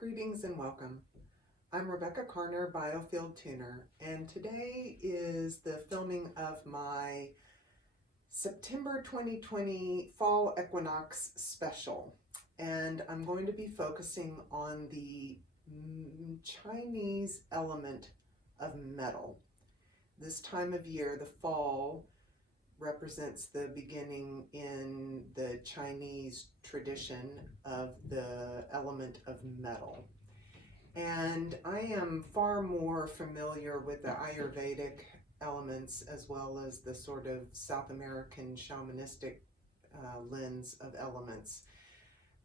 Greetings and welcome. I'm Rebecca Carner, Biofield tuner, and today is the filming of my September 2020 Fall Equinox special. And I'm going to be focusing on the Chinese element of metal. This time of year, the fall, represents the beginning in the Chinese tradition of the element of metal. And I am far more familiar with the Ayurvedic elements as well as the sort of South American shamanistic lens of elements.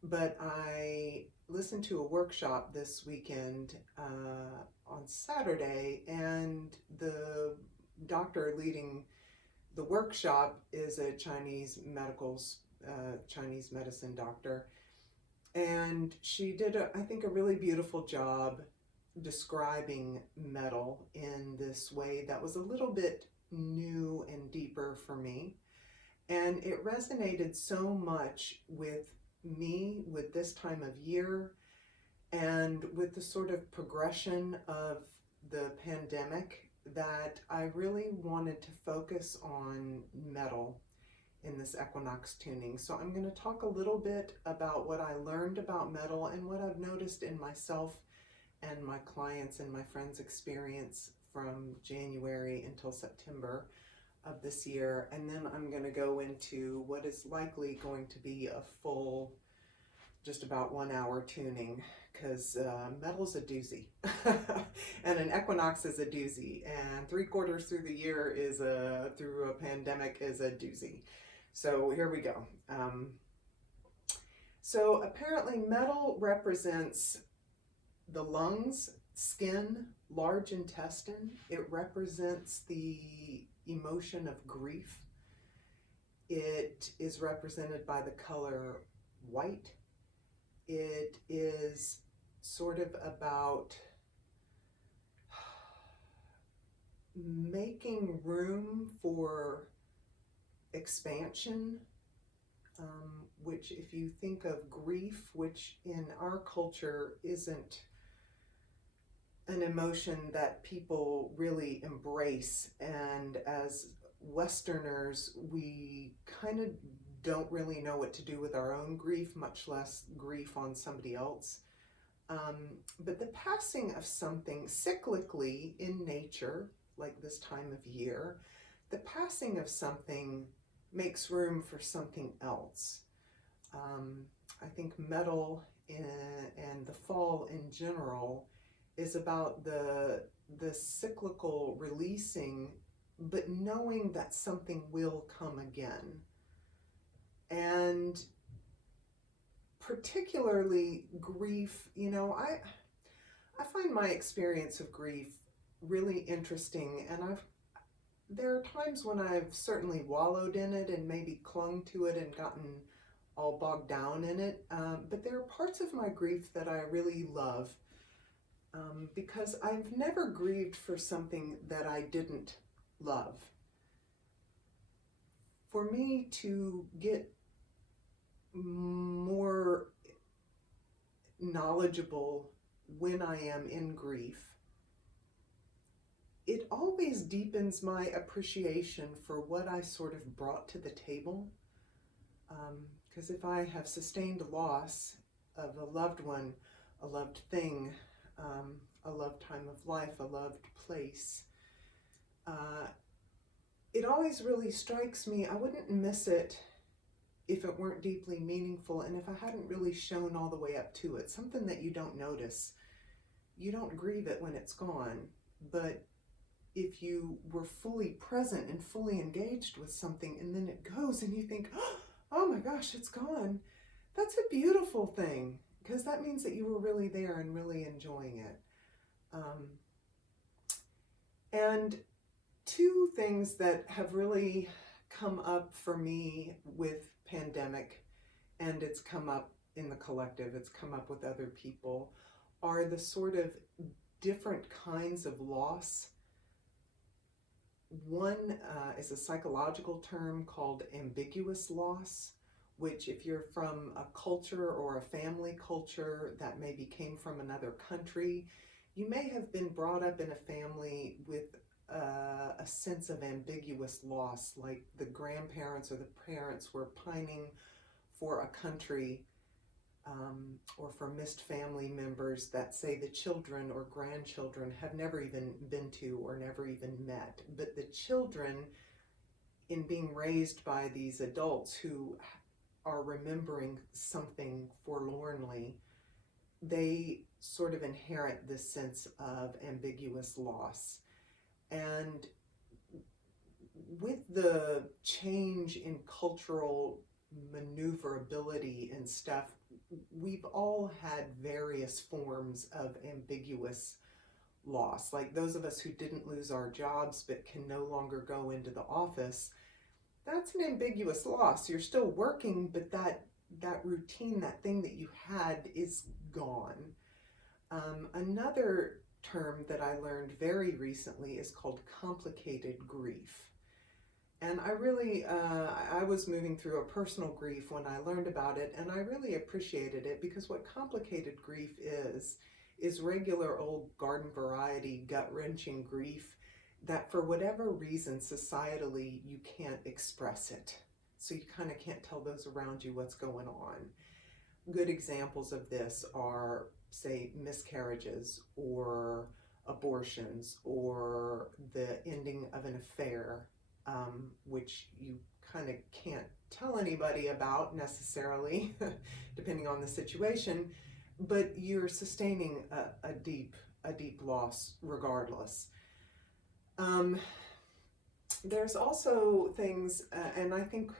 But I listened to a workshop this weekend on Saturday, and the doctor leading the workshop is a Chinese medicine doctor, and she did, I think, a really beautiful job describing metal in this way that was a little bit new and deeper for me. And it resonated so much with me with this time of year and with the sort of progression of the pandemic that I really wanted to focus on metal in this equinox tuning. So I'm going to talk a little bit about what I learned about metal and what I've noticed in myself and my clients and my friends' experience from January until September of this year. And then I'm going to go into what is likely going to be a full, just about 1 hour tuning, because metal's a doozy and an equinox is a doozy, and 3/4 through the year is through a pandemic is a doozy. So here we go. So apparently metal represents the lungs, skin, large intestine. It represents the emotion of grief. It is represented by the color white. It is sort of about making room for expansion, which if you think of grief, which in our culture isn't an emotion that people really embrace, and as Westerners, we kind of don't really know what to do with our own grief, much less grief on somebody else. But the passing of something cyclically in nature, like this time of year, the passing of something makes room for something else. I think metal and the fall in general is about the cyclical releasing, but knowing that something will come again. And particularly grief, I find my experience of grief really interesting, and there are times when I've certainly wallowed in it and maybe clung to it and gotten all bogged down in it, but there are parts of my grief that I really love, because I've never grieved for something that I didn't love. For me to get more knowledgeable when I am in grief, it always deepens my appreciation for what I sort of brought to the table. Because if I have sustained loss of a loved one, a loved thing, a loved time of life, a loved place, it always really strikes me, I wouldn't miss it if it weren't deeply meaningful and if I hadn't really shown all the way up to it. Something that you don't notice. You don't grieve it when it's gone, but if you were fully present and fully engaged with something and then it goes and you think, oh my gosh, it's gone, that's a beautiful thing, because that means that you were really there and really enjoying it. And two things that have really come up for me with pandemic, and it's come up in the collective, it's come up with other people, are the sort of different kinds of loss. One is a psychological term called ambiguous loss, which if you're from a culture or a family culture that maybe came from another country, you may have been brought up in a family with a sense of ambiguous loss, like the grandparents or the parents were pining for a country, or for missed family members that, say, the children or grandchildren have never even been to or never even met. But the children, in being raised by these adults who are remembering something forlornly, they sort of inherit this sense of ambiguous loss. And with the change in cultural maneuverability and stuff, we've all had various forms of ambiguous loss. Like those of us who didn't lose our jobs but can no longer go into the office, that's an ambiguous loss. You're still working, but that routine, that thing that you had, is gone. Another term that I learned very recently is called complicated grief. And I was moving through a personal grief when I learned about it, and I really appreciated it, because what complicated grief is regular old garden variety, gut-wrenching grief that for whatever reason societally you can't express it. So you kind of can't tell those around you what's going on. Good examples of this are, say, miscarriages or abortions or the ending of an affair, which you kind of can't tell anybody about necessarily, depending on the situation, but you're sustaining a deep loss regardless. There's also things, and I think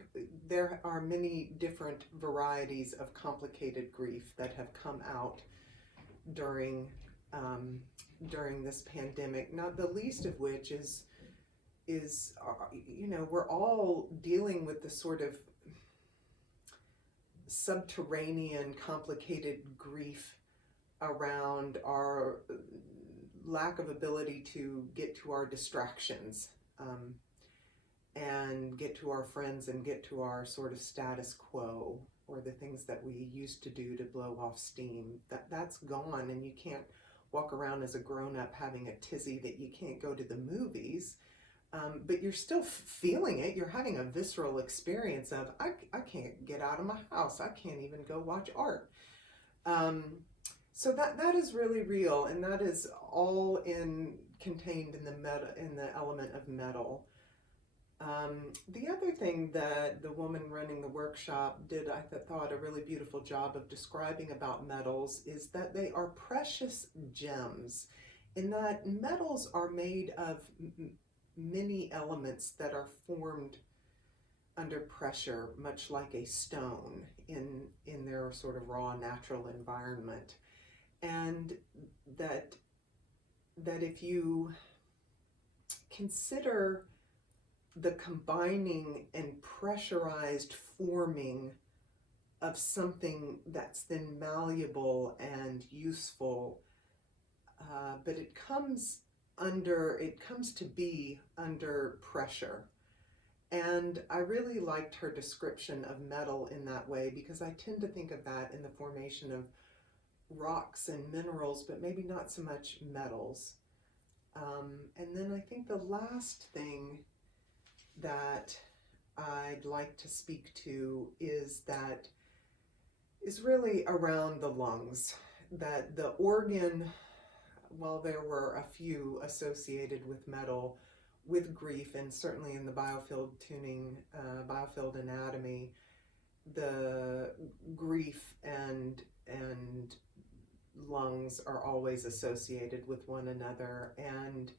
there are many different varieties of complicated grief that have come out during this pandemic, not the least of which is we're all dealing with the sort of subterranean complicated grief around our lack of ability to get to our distractions, and get to our friends and get to our sort of status quo, or the things that we used to do to blow off steam. That's gone, and you can't walk around as a grown-up having a tizzy that you can't go to the movies. But you're still feeling it. You're having a visceral experience of, I can't get out of my house. I can't even go watch art. So that is really real, and that is all contained in the element of metal. The other thing that the woman running the workshop did, I thought, a really beautiful job of describing about metals is that they are precious gems, in that metals are made of many elements that are formed under pressure, much like a stone in their sort of raw natural environment. And that if you consider the combining and pressurized forming of something that's then malleable and useful, but it comes to be under pressure. And I really liked her description of metal in that way, because I tend to think of that in the formation of rocks and minerals, but maybe not so much metals. And then I think the last thing that I'd like to speak to is really around the lungs. That the organ, while there were a few associated with metal, with grief, and certainly in the Biofield tuning, Biofield anatomy, the grief and lungs are always associated with one another. And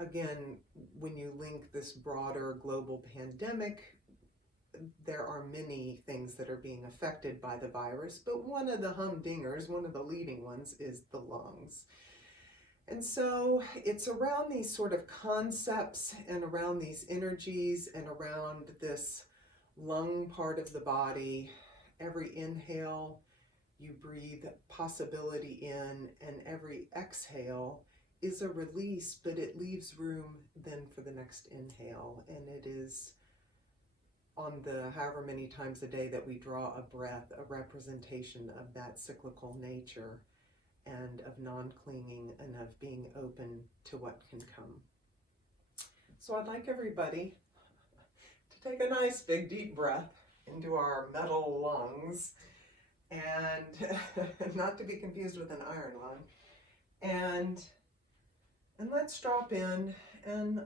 again, when you link this broader global pandemic, there are many things that are being affected by the virus, but one of the humdingers, one of the leading ones, is the lungs. And so it's around these sort of concepts and around these energies and around this lung part of the body. Every inhale, you breathe possibility in, and every exhale is a release, but it leaves room then for the next inhale. And it is on the however many times a day that we draw a breath, a representation of that cyclical nature and of non-clinging and of being open to what can come. So I'd like everybody to take a nice big deep breath into our metal lungs, and not to be confused with an iron lung. And let's drop in, and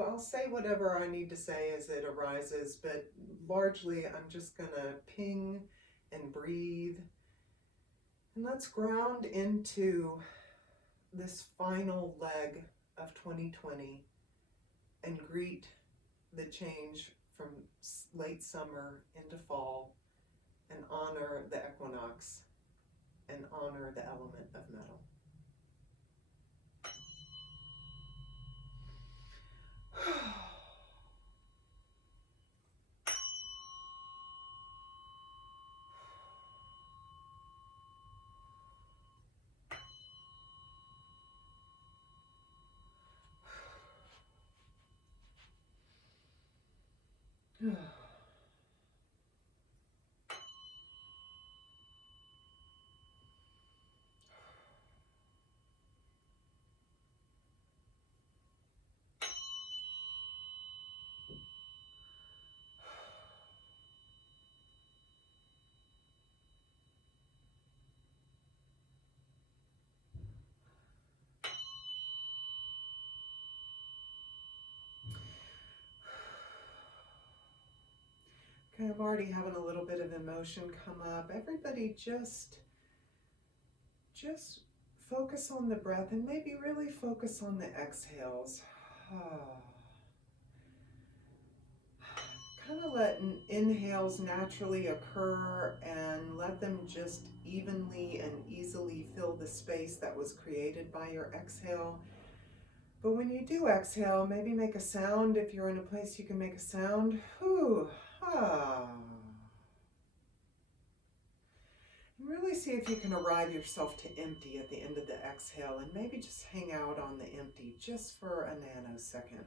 I'll say whatever I need to say as it arises, but largely I'm just gonna ping and breathe. And let's ground into this final leg of 2020 and greet the change from late summer into fall, and honor the equinox and honor the element of metal. Okay, I'm already having a little bit of emotion come up. Everybody just focus on the breath and maybe really focus on the exhales. Kind of let inhales naturally occur and let them just evenly and easily fill the space that was created by your exhale. But when you do exhale, maybe make a sound. If you're in a place you can make a sound. Whew. And really see if you can arrive yourself to empty at the end of the exhale, and maybe just hang out on the empty just for a nanosecond.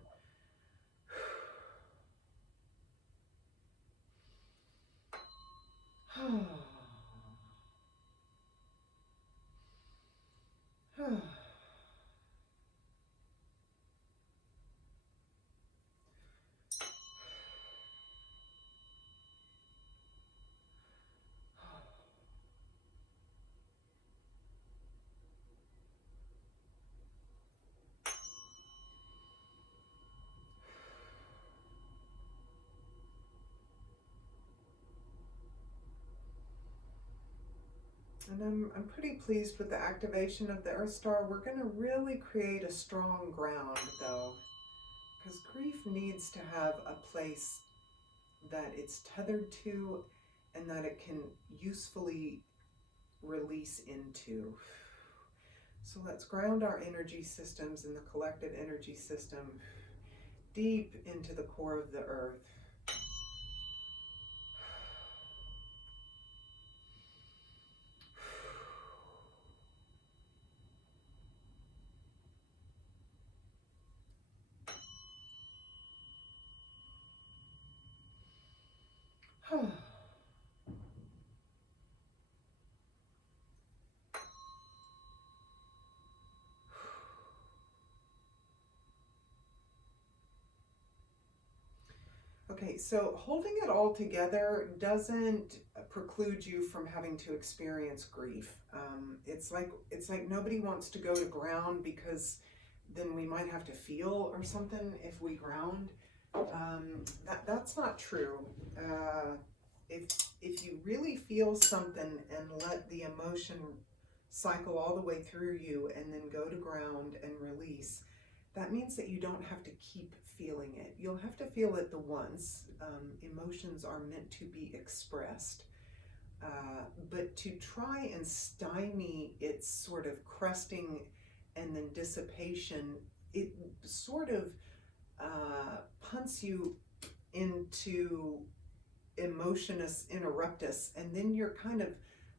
And I'm pretty pleased with the activation of the Earth Star. We're going to really create a strong ground, though, because grief needs to have a place that it's tethered to and that it can usefully release into. So let's ground our energy systems and the collective energy system deep into the core of the earth. Okay, so holding it all together doesn't preclude you from having to experience grief. It's like nobody wants to go to ground because then we might have to feel or something if we ground. That's not true. If you really feel something and let the emotion cycle all the way through you and then go to ground and release, that means that you don't have to keep feeling it. You'll have to feel it the once. Emotions are meant to be expressed. But to try and stymie its sort of cresting and then dissipation, it sort of punts you into emotionus interruptus, and then you're kind of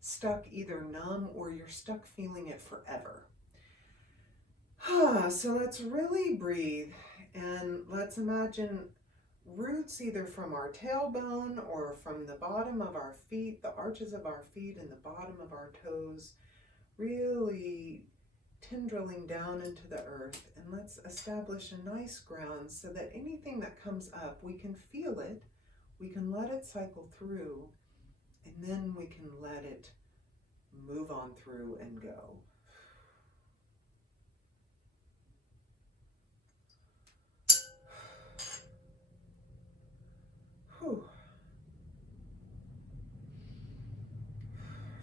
stuck either numb or you're stuck feeling it forever. So let's really breathe, and let's imagine roots either from our tailbone or from the bottom of our feet, the arches of our feet and the bottom of our toes, really tendriling down into the earth. And let's establish a nice ground so that anything that comes up, we can feel it, we can let it cycle through, and then we can let it move on through and go. Whew.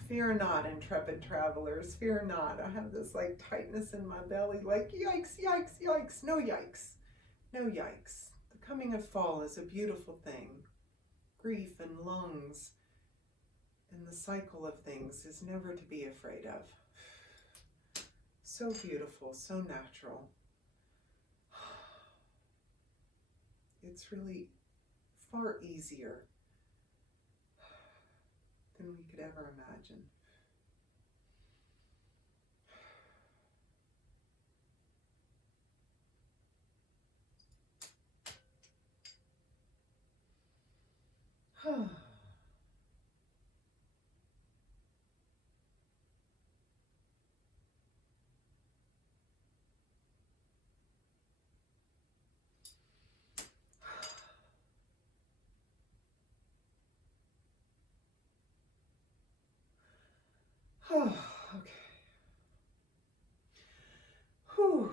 Fear not, intrepid travelers, fear not. I have this like tightness in my belly, like yikes, yikes, yikes. No yikes, no yikes. The coming of fall is a beautiful thing. Grief and lungs and the cycle of things is never to be afraid of. So beautiful, so natural. It's really far easier than we could ever imagine. Okay. Whew.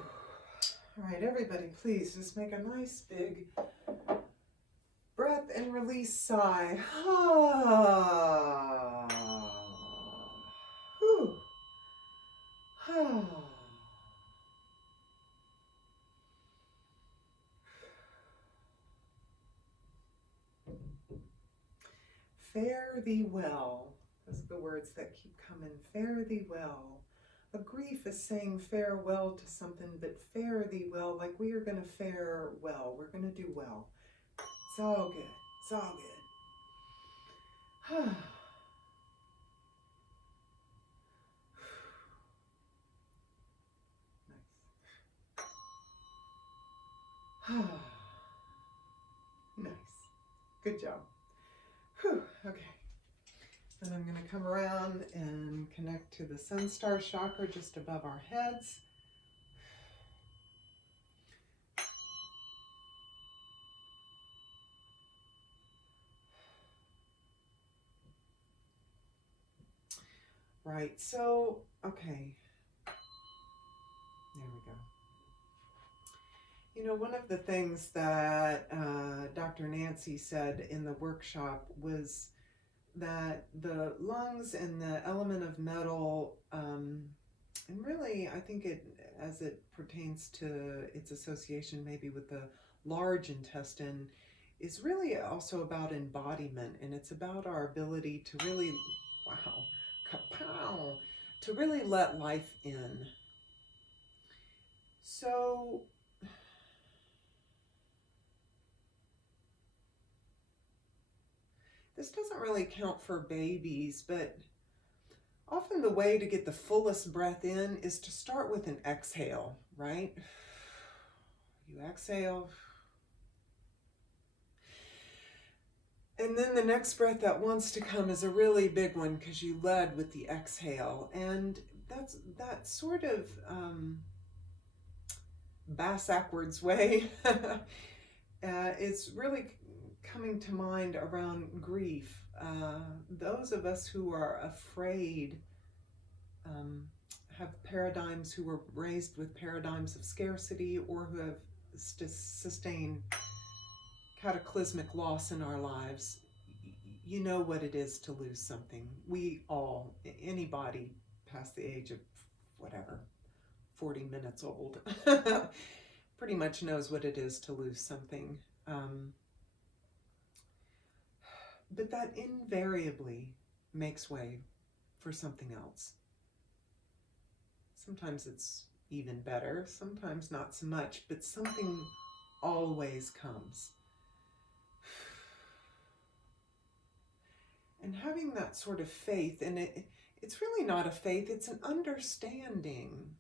All right, everybody, please just make a nice big breath and release sigh. Whew. Fare thee well. Those are the words that keep coming. Fare thee well. A grief is saying farewell to something, but fare thee well, like we are going to fare well. We're going to do well. It's all good. It's all good. Nice. Nice. Good job. Whew. Okay. Then I'm going to come around and connect to the Sun Star chakra just above our heads. Right, so, okay. There we go. You know, one of the things that Dr. Nancy said in the workshop was that the lungs and the element of metal, and really I think it, as it pertains to its association maybe with the large intestine, is really also about embodiment, and it's about our ability to really, wow, kapow, to really let life in. So this doesn't really count for babies, but often the way to get the fullest breath in is to start with an exhale, right? You exhale. And then the next breath that wants to come is a really big one because you led with the exhale. And that's that sort of bass-backwards way. It's really coming to mind around grief. Those of us who are afraid have paradigms, who were raised with paradigms of scarcity, or who have sustained cataclysmic loss in our lives. You know what it is to lose something. We all, anybody past the age of whatever, 40 minutes old, pretty much knows what it is to lose something. But that invariably makes way for something else. Sometimes it's even better, sometimes not so much, but something always comes. And having that sort of faith, and it's really not a faith, it's an understanding.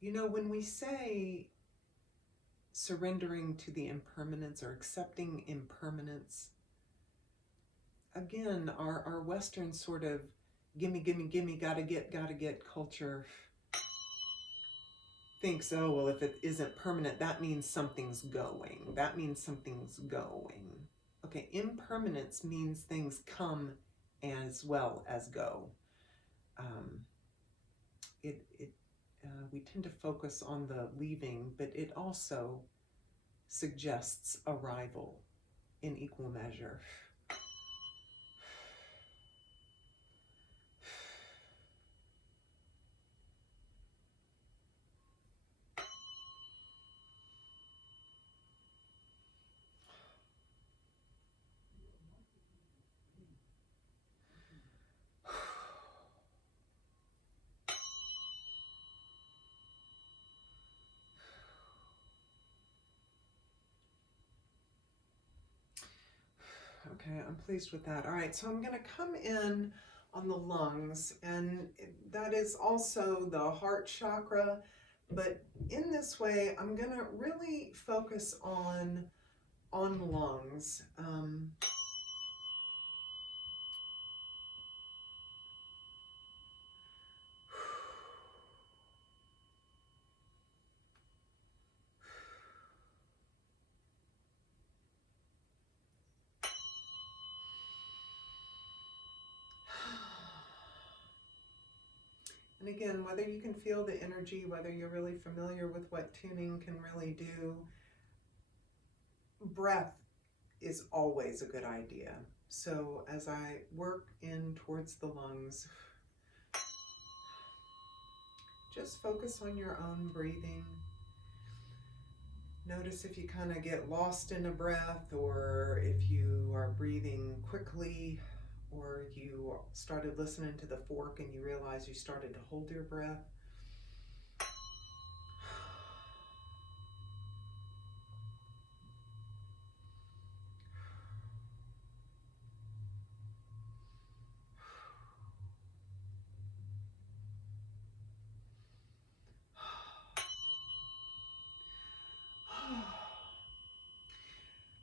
You know, when we say surrendering to the impermanence or accepting impermanence. Again, our Western sort of gimme, gimme, gimme, gotta get culture thinks, oh, well, if it isn't permanent, that means something's going. That means something's going. Okay, impermanence means things come as well as go. We tend to focus on the leaving, but it also suggests arrival in equal measure. Okay, I'm pleased with that. All right, so I'm going to come in on the lungs, and that is also the heart chakra, but in this way, I'm going to really focus on lungs. And again, whether you can feel the energy, whether you're really familiar with what tuning can really do, breath is always a good idea. So as I work in towards the lungs, just focus on your own breathing. Notice if you kind of get lost in a breath, or if you are breathing quickly, or you started listening to the fork and you realize you started to hold your breath.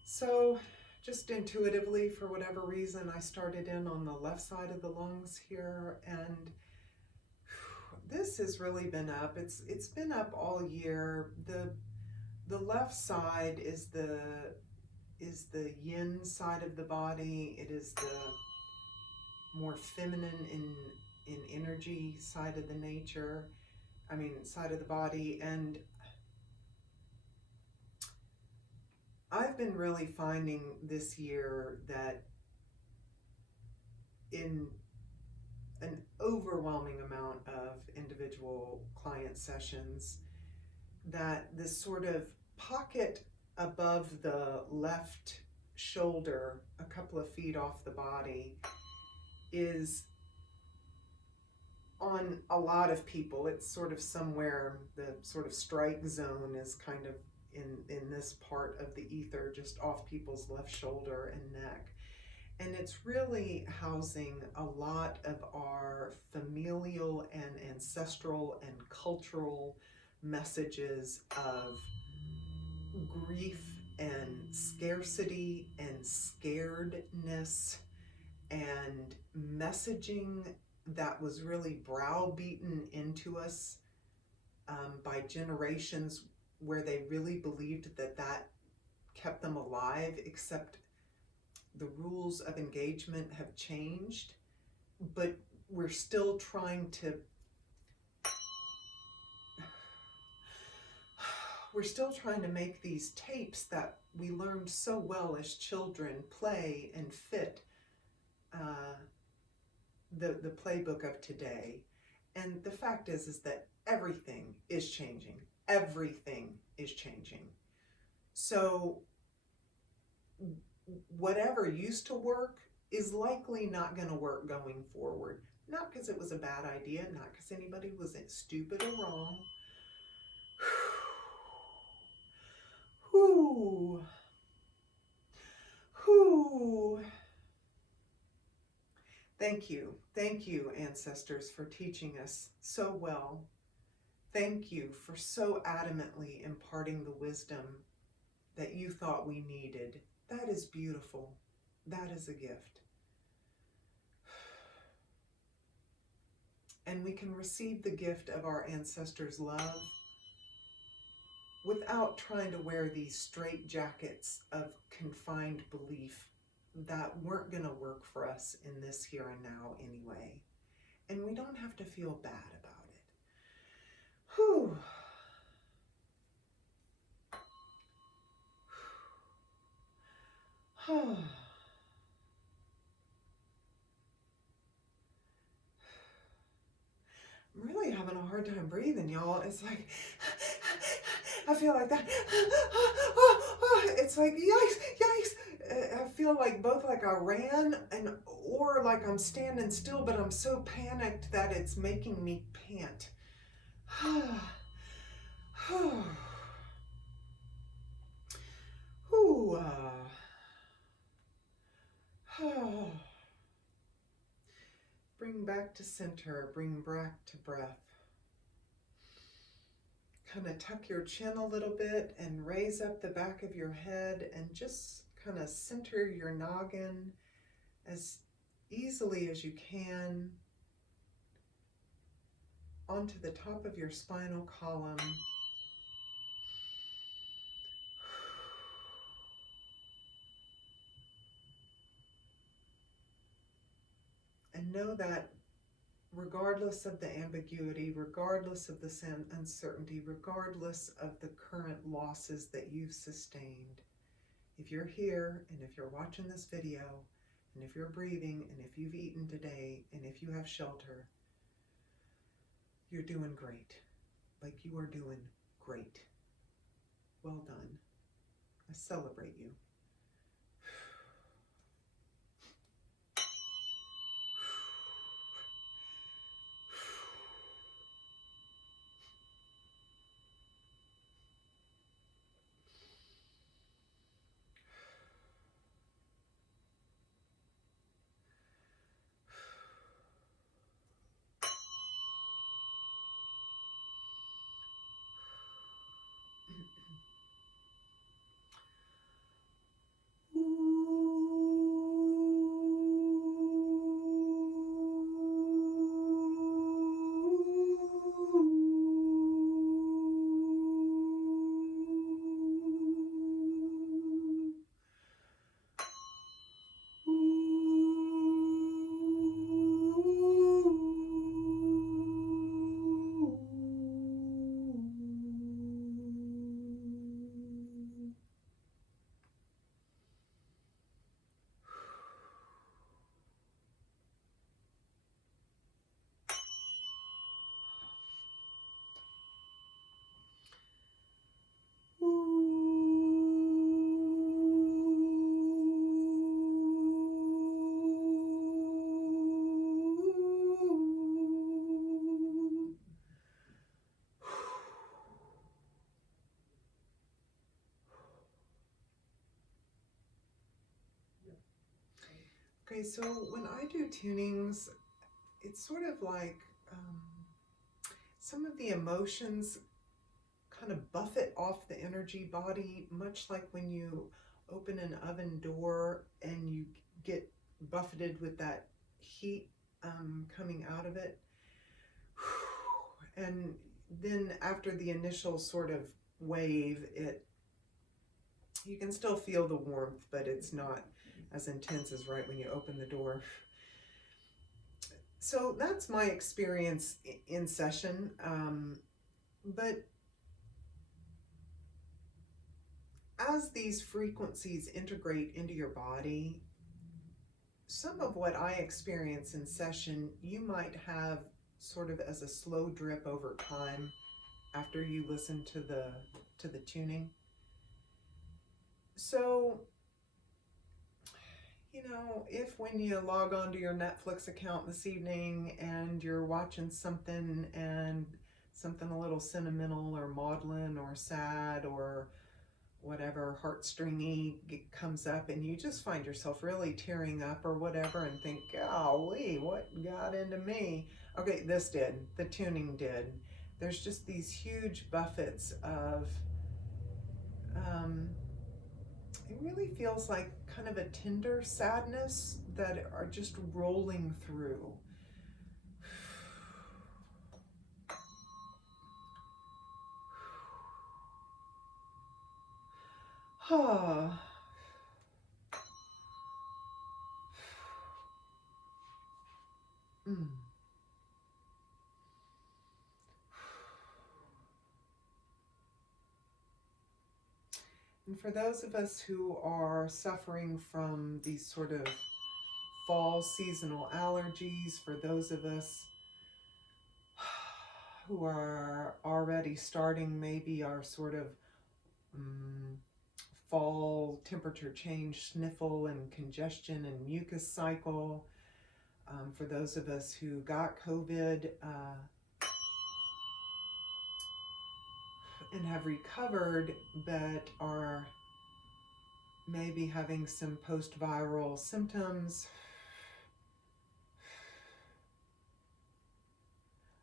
So just intuitively, for whatever reason, I started in on the left side of the lungs here, and this has really been up. It's been up all year. The left side is the yin side of the body. It is the more feminine in energy side of the nature. Side of the body. And I've been really finding this year that in an overwhelming amount of individual client sessions, that this sort of pocket above the left shoulder, a couple of feet off the body, is on a lot of people. It's sort of somewhere, the sort of strike zone is kind of in this part of the ether, just off people's left shoulder and neck. And it's really housing a lot of our familial and ancestral and cultural messages of grief and scarcity and scaredness, and messaging that was really browbeaten into us by generations, where they really believed that kept them alive, except the rules of engagement have changed, but we're still trying to make these tapes that we learned so well as children play and fit the playbook of today. And the fact is that everything is changing. Everything is changing. So whatever used to work is likely not going to work going forward. Not because it was a bad idea, not because anybody was stupid or wrong. Whew. Whew. Thank you, ancestors, for teaching us so well Thank you for so adamantly imparting the wisdom that you thought we needed. That is beautiful. That is a gift. And we can receive the gift of our ancestors' love without trying to wear these straight jackets of confined belief that weren't going to work for us in this here and now anyway. And we don't have to feel bad about it. Whew. I'm really having a hard time breathing, y'all. It's like, I feel like that. It's like, yikes. I feel like both like I ran or like I'm standing still, but I'm so panicked that it's making me pant. Bring back to center, bring back to breath. Kind of tuck your chin a little bit and raise up the back of your head and just kind of center your noggin as easily as you can onto the top of your spinal column. And know that regardless of the ambiguity, regardless of the uncertainty, regardless of the current losses that you've sustained, if you're here and if you're watching this video, and if you're breathing, and if you've eaten today, and if you have shelter, you're doing great. Like, you are doing great. Well done. I celebrate you. Okay, so when I do tunings, it's sort of like some of the emotions kind of buffet off the energy body, much like when you open an oven door and you get buffeted with that heat coming out of it. And then after the initial sort of wave, you can still feel the warmth, but it's not as intense as right when you open the door. So that's my experience in session. But as these frequencies integrate into your body, some of what I experience in session, you might have sort of as a slow drip over time after you listen to the tuning. So, you know, if when you log on to your Netflix account this evening and you're watching something and something a little sentimental or maudlin or sad or whatever heartstringy comes up and you just find yourself really tearing up or whatever and think, golly, what got into me? Okay, this did. The tuning did. there's just these huge buffets of, it really feels like kind of a tender sadness that are just rolling through. Ah. Mm. And for those of us who are suffering from these sort of fall seasonal allergies, for those of us who are already starting maybe our sort of fall temperature change sniffle and congestion and mucus cycle, for those of us who got COVID and have recovered but are maybe having some post-viral symptoms,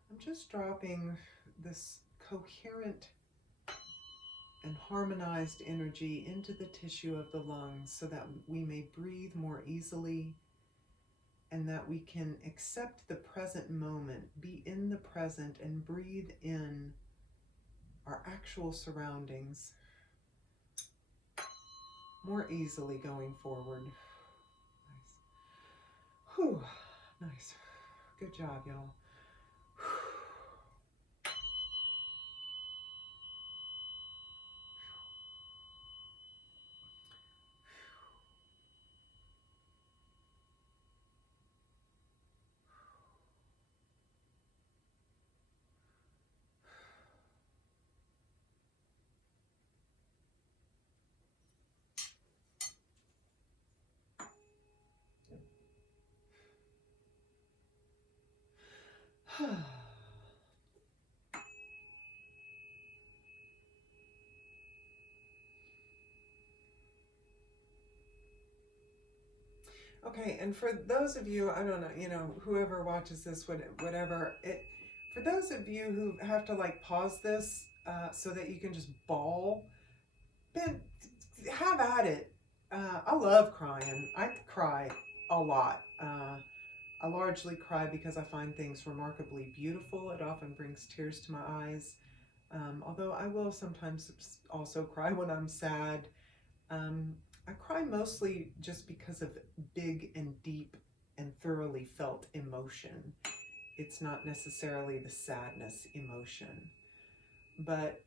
I'm just dropping this coherent and harmonized energy into the tissue of the lungs so that we may breathe more easily and that we can accept the present moment, be in the present, and breathe in our actual surroundings more easily going forward. Nice. Whew. Nice. Good job, y'all. Okay, and for those of you, I don't know, whoever watches this, whatever, for those of you who have to like pause this so that you can just bawl, man, have at it. I love crying. I cry a lot. I largely cry because I find things remarkably beautiful. It often brings tears to my eyes. Although I will sometimes also cry when I'm sad. I cry mostly just because of big and deep and thoroughly felt emotion. It's not necessarily the sadness emotion. But,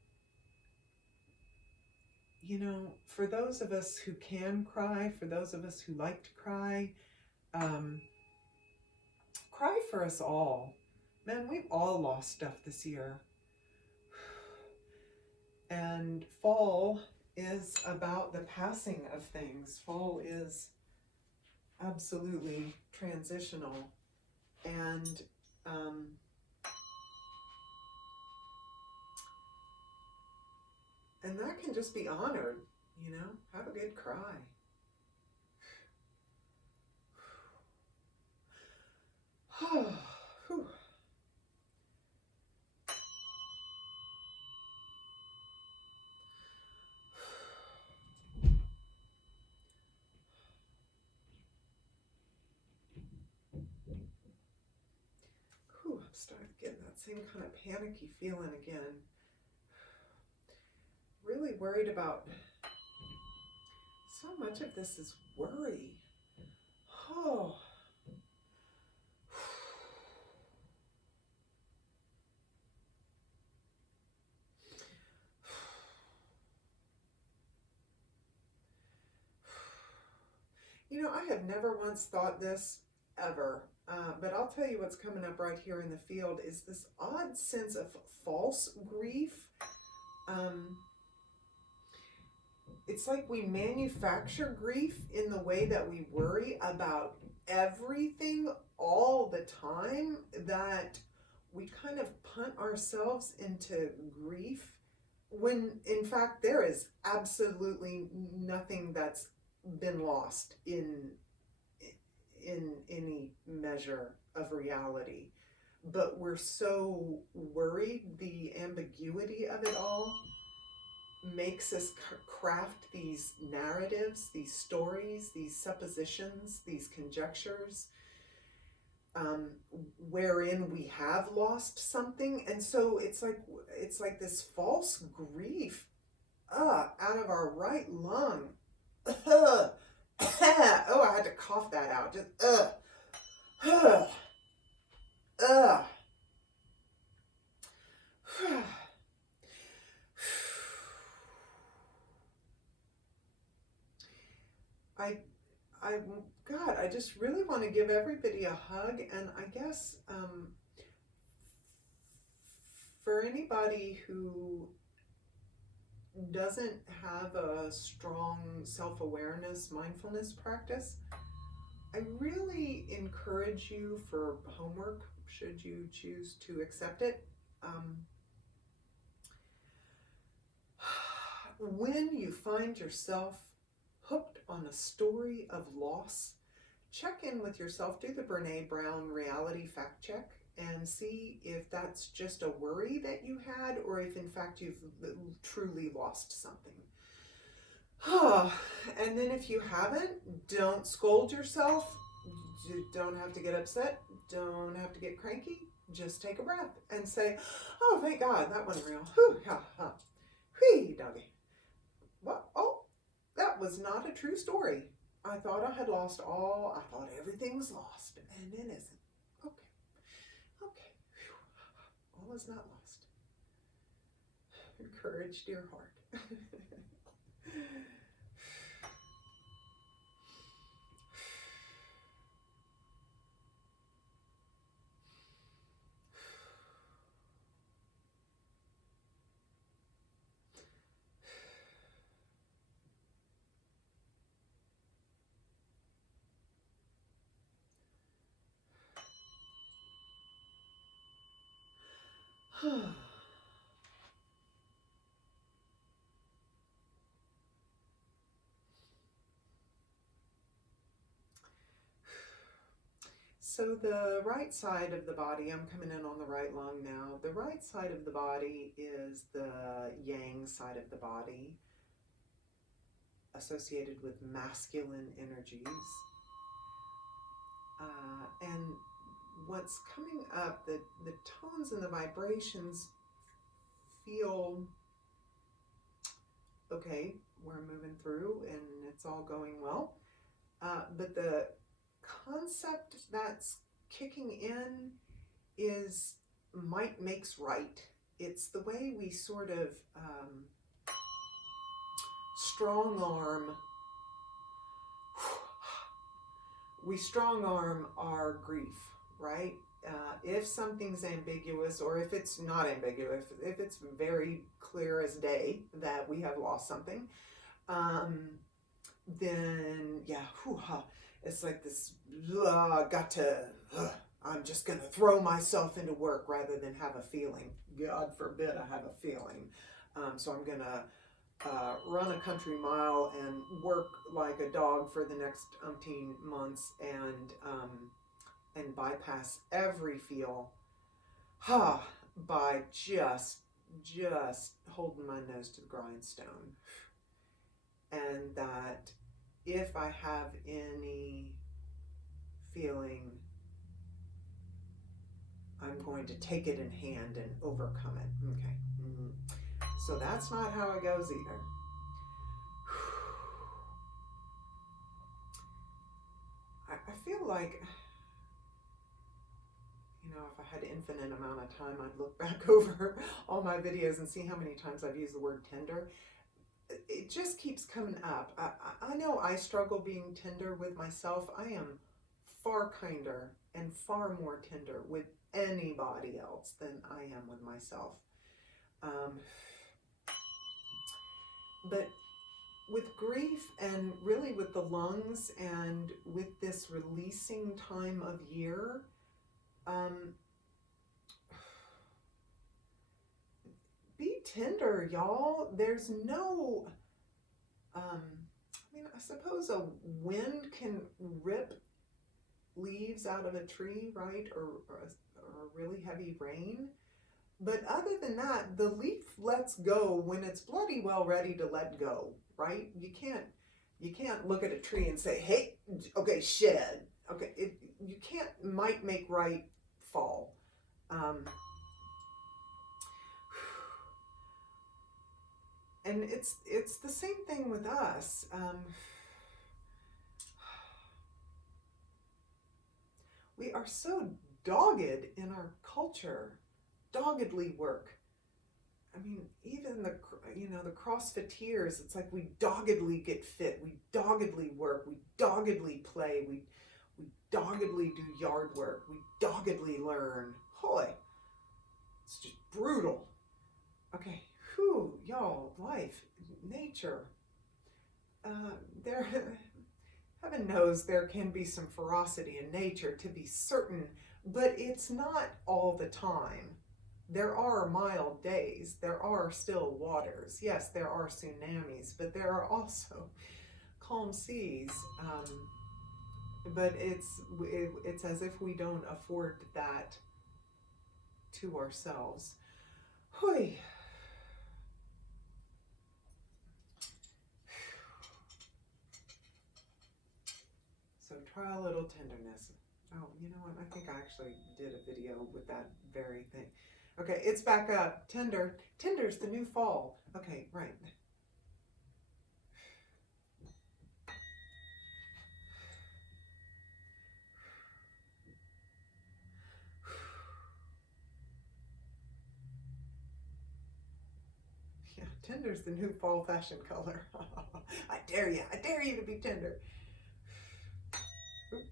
for those of us who can cry, for those of us who like to cry, cry for us all. Man, we've all lost stuff this year. And fall is about the passing of things. Fall is absolutely transitional. And that can just be honored, have a good cry. I'm starting getting that same kind of panicky feeling again. Really worried about, so much of this is worry. Oh. I have never once thought this ever, but I'll tell you what's coming up right here in the field is this odd sense of false grief. It's like we manufacture grief in the way that we worry about everything all the time, that we kind of punt ourselves into grief when in fact there is absolutely nothing that's been lost in any measure of reality. but we're so worried. The ambiguity of it all makes us craft these narratives, these stories, these suppositions, these conjectures, wherein we have lost something. And so it's like this false grief out of our right lung. Oh, I had to cough that out. Just I, I, God, I just really want to give everybody a hug, and I guess for anybody who doesn't have a strong self-awareness, mindfulness practice, I really encourage you for homework, should you choose to accept it. When you find yourself hooked on a story of loss, check in with yourself, do the Brene Brown reality fact check, and see if that's just a worry that you had, or if in fact you've truly lost something. And then if you haven't, don't scold yourself. You don't have to get upset. Don't have to get cranky. Just take a breath and say, oh, thank God, that wasn't real. Whew, ha, ha. Whee, doggy. What? Oh, that was not a true story. I thought I had lost all. I thought everything was lost, and it isn't. Okay. Okay. Whew. All is not lost. Courage, dear heart. So the right side of the body, I'm coming in on the right lung now. The right side of the body is the yang side of the body, associated with masculine energies. And what's coming up, the tones and the vibrations feel okay, we're moving through and it's all going well. But the concept that's kicking in is might makes right. It's the way we sort of strong arm our grief, right? If something's ambiguous, or if it's not ambiguous, if it's very clear as day that we have lost something, then yeah, it's like this, I'm just going to throw myself into work rather than have a feeling. God forbid I have a feeling. So I'm going to run a country mile and work like a dog for the next umpteen months, and bypass every feel by just holding my nose to the grindstone. And that if I have any feeling, I'm going to take it in hand and overcome it. Okay. So that's not how it goes either. I feel like, you know, if I had an infinite amount of time, I'd look back over all my videos and see how many times I've used the word tender. It just keeps coming up. I know I struggle being tender with myself. I am far kinder and far more tender with anybody else than I am with myself. But with grief, and really with the lungs, and with this releasing time of year, be tender, y'all. There's no, I suppose a wind can rip leaves out of a tree, right? Or a really heavy rain. But other than that, the leaf lets go when it's bloody well ready to let go, right? You can't look at a tree and say, "Hey, okay, shed." Okay, you can't might make right fall. Um, and it's the same thing with us. We are so dogged in our culture, doggedly work. I mean, even the CrossFiteers, it's like we doggedly get fit, we doggedly work, we doggedly play, we doggedly do yard work, we doggedly learn. Hoy, it's just brutal. Okay, whew, y'all, life, nature. There, heaven knows there can be some ferocity in nature, to be certain, but it's not all the time. There are mild days, there are still waters. Yes, there are tsunamis, but there are also calm seas. But it's as if we don't afford that to ourselves. Hui. So try a little tenderness. Oh, you know what? I think I actually did a video with that very thing. Okay, it's back up. Tender. Tender's the new fall. Okay, right. Yeah, tender's the new fall fashion color. I dare you. I dare you to be tender. Oop.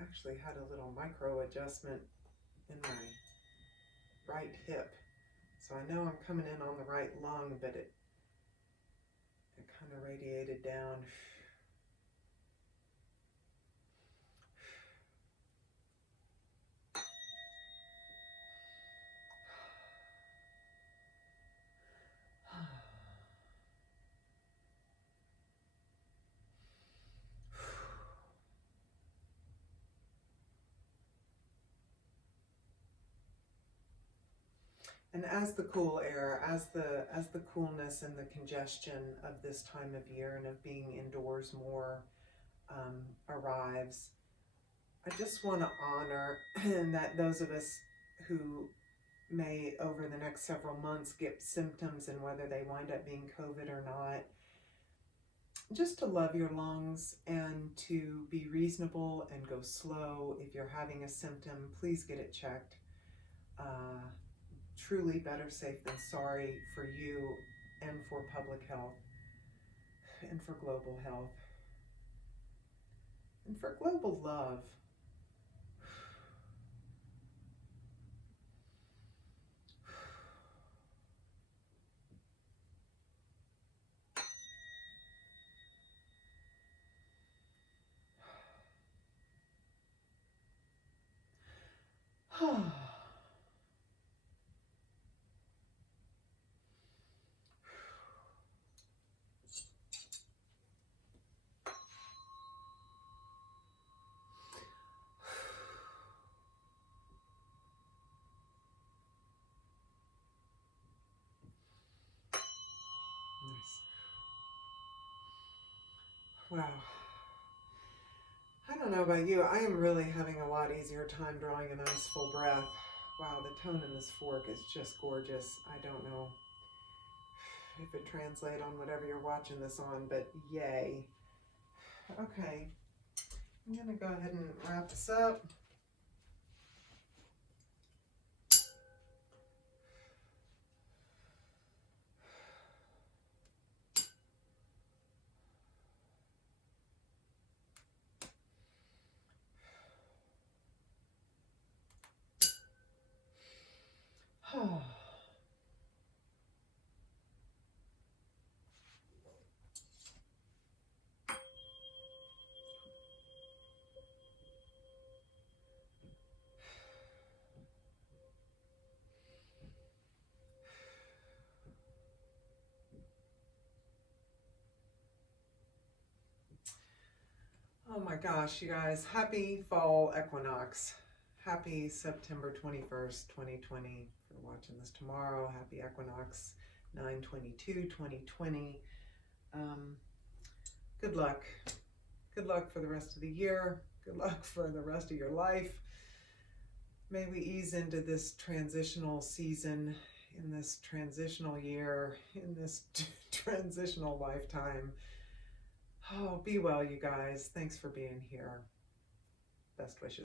Actually had a little micro adjustment in my right hip. So I know I'm coming in on the right lung, but it kind of radiated down. And as the cool air, as the coolness and the congestion of this time of year and of being indoors more arrives, I just want to honor that those of us who may over the next several months get symptoms, and whether they wind up being COVID or not, just to love your lungs and to be reasonable and go slow. If you're having a symptom, please get it checked. Truly better safe than sorry for you and for public health and for global health and for global love. Wow. I don't know about you, I am really having a lot easier time drawing a nice full breath. Wow, the tone in this fork is just gorgeous. I don't know if it translates on whatever you're watching this on, but yay. Okay, I'm gonna go ahead and wrap this up. Oh my gosh, you guys, happy fall equinox. Happy September 21st, 2020. If you're watching this tomorrow, happy equinox 9/22/2020. Um, good luck. Good luck for the rest of the year. Good luck for the rest of your life. May we ease into this transitional season, in this transitional year, in this transitional lifetime. Oh, be well, you guys. Thanks for being here. Best wishes.